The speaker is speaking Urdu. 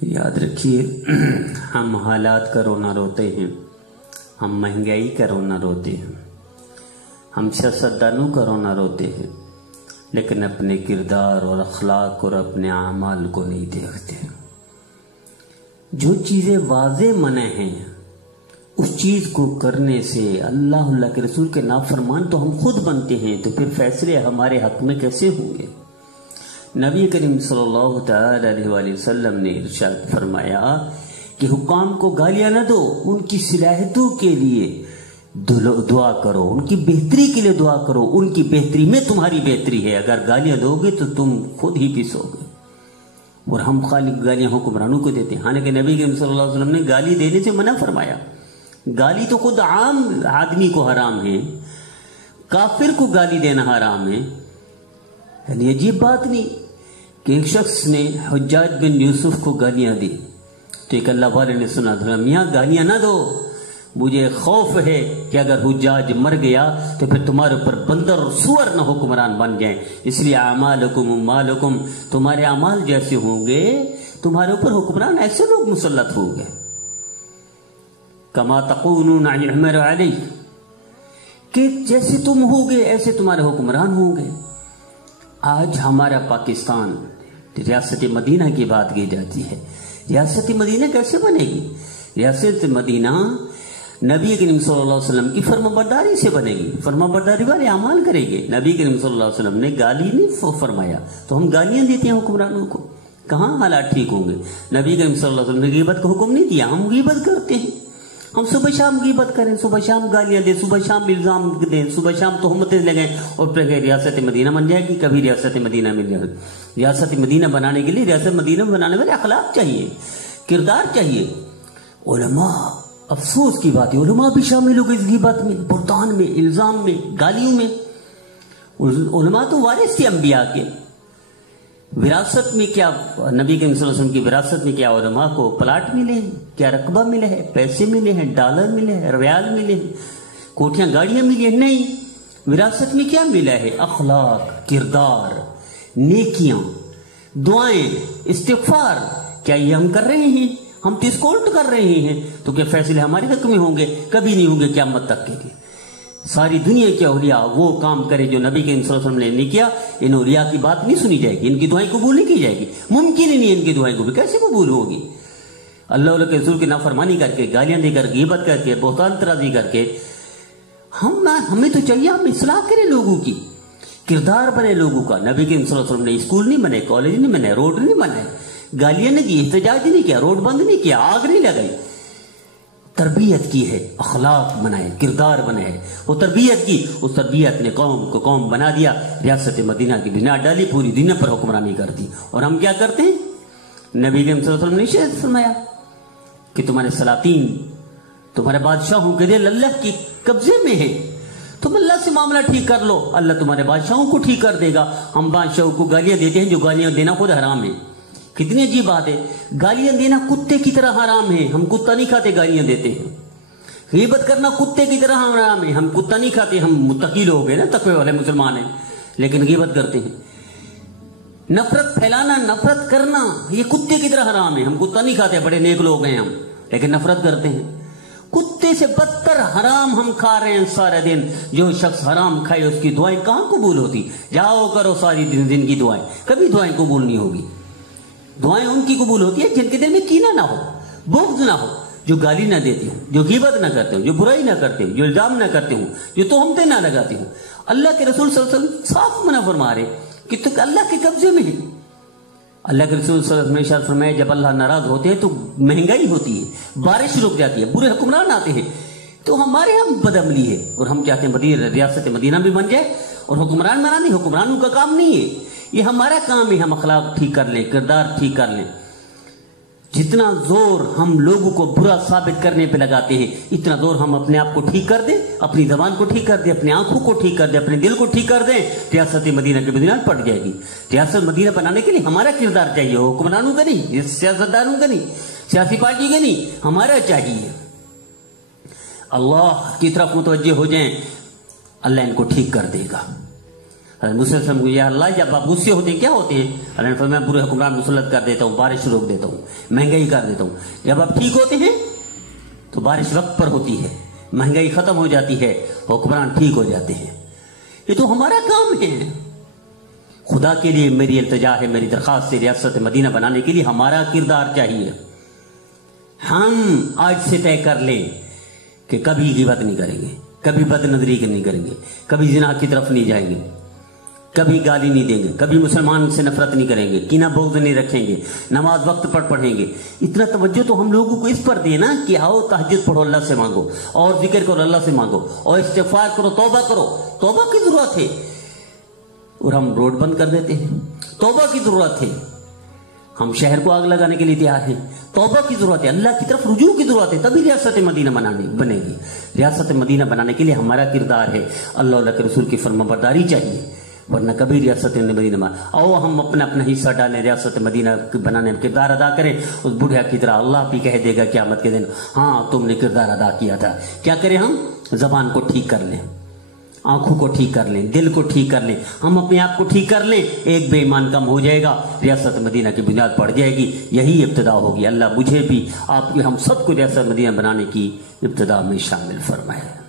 یاد رکھیے، ہم حالات کا رونا روتے ہیں، ہم مہنگائی کا رونا روتے ہیں، ہم سیاستدانوں کا رونا روتے ہیں، لیکن اپنے کردار اور اخلاق اور اپنے اعمال کو نہیں دیکھتے۔ جو چیزیں واضح منع ہیں اس چیز کو کرنے سے اللہ کے رسول کے نافرمان تو ہم خود بنتے ہیں، تو پھر فیصلے ہمارے حق میں کیسے ہوں گے؟ نبی کریم صلی اللہ تعالی علیہ وآلہ وسلم نے ارشاد فرمایا کہ حکام کو گالیاں نہ دو، ان کی صلاحیتوں کے لیے دعا کرو، ان کی بہتری کے لیے دعا کرو، ان کی بہتری میں تمہاری بہتری ہے۔ اگر گالیاں دو گے تو تم خود ہی پسو گے۔ اور ہم خالی گالیاں حکمرانوں کو دیتے ہیں، حالانکہ نبی کریم صلی اللہ علیہ وسلم نے گالی دینے سے منع فرمایا۔ گالی تو خود عام آدمی کو حرام ہے، کافر کو گالی دینا حرام ہے۔ یعنی عجیب بات نہیں کہ ایک شخص نے حجاج بن یوسف کو گالیاں دی تو ایک اللہ والے نے سنا تھا، میاں گالیاں نہ دو، مجھے خوف ہے کہ اگر حجاج مر گیا تو پھر تمہارے اوپر بندر اور سور نہ حکمران بن جائیں، اس لیے اعمالکم اموالکم، تمہارے اعمال جیسے ہوں گے تمہارے اوپر حکمران ایسے لوگ مسلط ہوں گے۔ کما تکونون یعمر علیہ، کہ جیسے تم ہوگے ایسے تمہارے حکمران ہوں گے۔ آج ہمارا پاکستان، ریاست مدینہ کی بات کی جاتی ہے، ریاست مدینہ کیسے بنے گی؟ ریاست مدینہ نبی کریم صلی اللہ علیہ وسلم کی فرما برداری سے بنے گی، فرما برداری والے اعمال کریں گے۔ نبی کریم صلی اللہ علیہ وسلم نے گالی نہیں فرمایا تو ہم گالیاں دیتے ہیں حکمرانوں کو، کہاں حالات ٹھیک ہوں گے؟ نبی کریم صلی اللہ علیہ وسلم نے غیبت کا حکم نہیں دیا، ہم غیبت کرتے ہیں، ہم صبح شام غیبت کریں، صبح شام گالیاں دیں، صبح شام الزام دیں، صبح شام تہمتیں لگائیں، اور پھر ریاست مدینہ بن جائے گی۔ کبھی ریاست مدینہ مل جائے گی۔ ریاست مدینہ بنانے کے لیے ریاست مدینہ بنانے والے اخلاق چاہیے، کردار چاہیے۔ علماء، افسوس کی بات ہے، علماء بھی شامل ہو گئے اس غیبت میں، بہتان میں، الزام میں، گالیوں میں۔ علماء تو وارث تھے انبیاء کے۔ وراثت میں کیا نبی کریم صلی اللہ علیہ وسلم کی وراثت میں کیا علماء کو پلاٹ ملے ہیں، کیا رقبہ ملے ہے، پیسے ملے ہیں، ڈالر ملے ہیں، ریال ملے ہیں، کوٹیاں گاڑیاں ملی ہیں؟ نہیں، وراثت میں کیا ملا ہے؟ اخلاق، کردار، نیکیاں، دعائیں، استغفار۔ کیا یہ ہم کر رہے ہیں؟ ہم تو اس کو الٹ کر رہے ہیں، تو کیا فیصلے ہمارے حق میں ہوں گے؟ کبھی نہیں ہوں گے قیامت تک کے لیے۔ ساری دنیا کے اولیاء وہ کام کرے جو نبی کریم صلی اللہ علیہ وسلم نے نہیں کیا، ان اولیاء کی بات نہیں سنی جائے گی، ان کی دعائیں قبول نہیں کی جائے گی، ممکن ہی نہیں ان کی دعائیں قبول کیسے قبول ہوگی؟ اللہ کے رسول کی نافرمانی کر کے، گالیاں دے کر، غیبت کر کے، بہتان ترازی کر کے، ہمیں تو چاہیے ہم اصلاح کریں لوگوں کی، کردار بنے لوگوں کا۔ نبی کریم صلی اللہ علیہ وسلم نے اسکول نہیں بنائے، کالج نہیں بنائے، روڈ نہیں بنائے، گالیاں نہیں دی، احتجاج نہیں کیا، روڈ بند نہیں کیا، آگ نہیں لگائی، تربیت کی ہے، اخلاق بنائے، کردار بنائے، وہ تربیت کی، اس تربیت نے قوم کو قوم بنا دیا، ریاست مدینہ کی بنا ڈالی، پوری دنیا پر حکمرانی کر دی۔ اور ہم کیا کرتے ہیں؟ نبی کریم صلی اللہ علیہ وسلم نے شاید فرمایا کہ تمہارے سلاطین، تمہارے بادشاہوں کے دل اللہ کی قبضے میں ہے، تم اللہ سے معاملہ ٹھیک کر لو، اللہ تمہارے بادشاہوں کو ٹھیک کر دے گا۔ ہم بادشاہوں کو گالیاں دیتے ہیں جو گالیاں دینا خود حرام ہے۔ کتنی عجیب بات ہے، گالیاں دینا کتے کی طرح حرام ہے، ہم کتا نہیں کھاتے، گالیاں دیتے ہیں۔ غیبت کرنا کتے کی طرح حرام ہے، ہم کتا نہیں کھاتے، ہم متقی لوگ ہیں نا، تقوی والے مسلمان ہیں، لیکن غیبت کرتے ہیں۔ نفرت پھیلانا، نفرت کرنا، یہ کتے کی طرح حرام ہے، ہم کتا نہیں کھاتے، بڑے نیک لوگ ہیں ہم، لیکن نفرت کرتے ہیں۔ کتے سے بدتر حرام ہم کھا رہے ہیں سارے دن۔ جو شخص حرام کھائے اس کی دعائیں کہاں قبول ہوتی؟ جاؤ کرو ساری دن کی دعائیں، کبھی دعائیں قبول نہیں ہوگی۔ دعائیں ان کی قبول ہوتی ہے جن کے دل میں کینہ نہ ہو، بغض نہ ہو، جو گالی نہ دیتے ہوں، جو غیبت نہ کرتے ہوں، جو برائی نہ کرتے ہوں، جو الزام نہ کرتے ہوں، جو تہمتیں نہ لگاتے ہوں۔ اللہ کے رسول صلی اللہ علیہ وسلم صاف منع فرما رہے کہ تو اللہ کے قبضے میں ہے۔ اللہ کے رسول صلی اللہ علیہ وسلم نے ارشاد فرمایا جب اللہ ناراض ہوتے ہیں تو مہنگائی ہوتی ہے، بارش رک جاتی ہے، برے حکمران آتے ہیں، تو ہمارے ہم بدعملی ہے، اور ہم چاہتے ہیں ریاست مدینہ بھی بن جائے، اور حکمران بنانے، حکمرانوں کا کام نہیں ہے، یہ ہمارا کام ہے، ہم اخلاق ٹھیک کر لیں، کردار ٹھیک کر لیں۔ جتنا زور ہم لوگوں کو برا ثابت کرنے پہ لگاتے ہیں، اتنا زور ہم اپنے آپ کو ٹھیک کر دیں، اپنی زبان کو ٹھیک کر دیں، اپنی آنکھوں کو ٹھیک کر دیں، اپنے دل کو ٹھیک کر دیں، ریاست مدینہ کی بنیاد پڑ جائے گی۔ ریاست مدینہ بنانے کے لیے ہمارا کردار چاہیے، حکمرانوں کا نہیں، سیاستدانوں کا نہیں، سیاسی پارٹی کا نہیں، ہمارا چاہیے۔ اللہ کی طرف متوجہ ہو جائیں، اللہ ان کو ٹھیک کر دے گا۔ حضرت موسیٰ علیہ السلام کو یا اللہ جب آپ غصے ہوتے ہیں کیا ہوتے ہیں؟ اللہ نے فرمایا پورے حکمران مسلط کر دیتا ہوں، بارش روک دیتا ہوں، مہنگائی کر دیتا ہوں۔ جب آپ ٹھیک ہوتے ہیں تو بارش وقت پر ہوتی ہے، مہنگائی ختم ہو جاتی ہے، حکمران ٹھیک ہو جاتے ہیں۔ یہ تو ہمارا کام ہے۔ خدا کے لیے میری التجا ہے، میری درخواست ہے، ریاست مدینہ بنانے کے لیے ہمارا کردار چاہیے۔ ہم آج سے طے کر لیں کہ کبھی غیبت نہیں کریں گے، کبھی بد نظری نہیں کریں گے، کبھی زنا کی طرف نہیں جائیں گے، کبھی گالی نہیں دیں گے، کبھی مسلمان سے نفرت نہیں کریں گے، کینہ بغض نہیں رکھیں گے، نماز وقت پر پڑھیں گے۔ اتنا توجہ تو ہم لوگوں کو اس پر دے نا کہ آؤ تہجد پڑھو، اللہ سے مانگو، اور ذکر کرو، اللہ سے مانگو، اور استغفار کرو، توبہ کرو۔ توبہ کی ضرورت ہے، اور ہم روڈ بند کر دیتے ہیں۔ توبہ کی ضرورت ہے، ہم شہر کو آگ لگانے کے لیے تیار ہیں۔ توبہ کی ضرورت ہے، اللہ کی طرف رجوع کی ضرورت ہے، تبھی ریاست مدینہ بنے گی۔ ریاست مدینہ بنانے کے لیے ہمارا کردار ہے، اللہ کے رسول کی فرما برداری چاہیے، ورنہ کبھی ریاست مدینہ آؤ ہم اپنا حصہ ڈالیں، ریاست مدینہ بنانے میں کردار ادا کریں۔ اس بڑھیا کی طرح اللہ بھی کہہ دے گا قیامت کے دن، ہاں تم نے کردار ادا کیا تھا۔ کیا کریں ہم؟ زبان کو ٹھیک کر لیں، آنکھوں کو ٹھیک کر لیں، دل کو ٹھیک کر لیں، ہم اپنے آپ کو ٹھیک کر لیں، ایک بے ایمان کم ہو جائے گا، ریاست مدینہ کی بنیاد پڑ جائے گی، یہی ابتدا ہوگی۔ اللہ مجھے بھی، آپ کے، ہم سب کو ریاست مدینہ بنانے کی ابتدا میں شامل فرمائے۔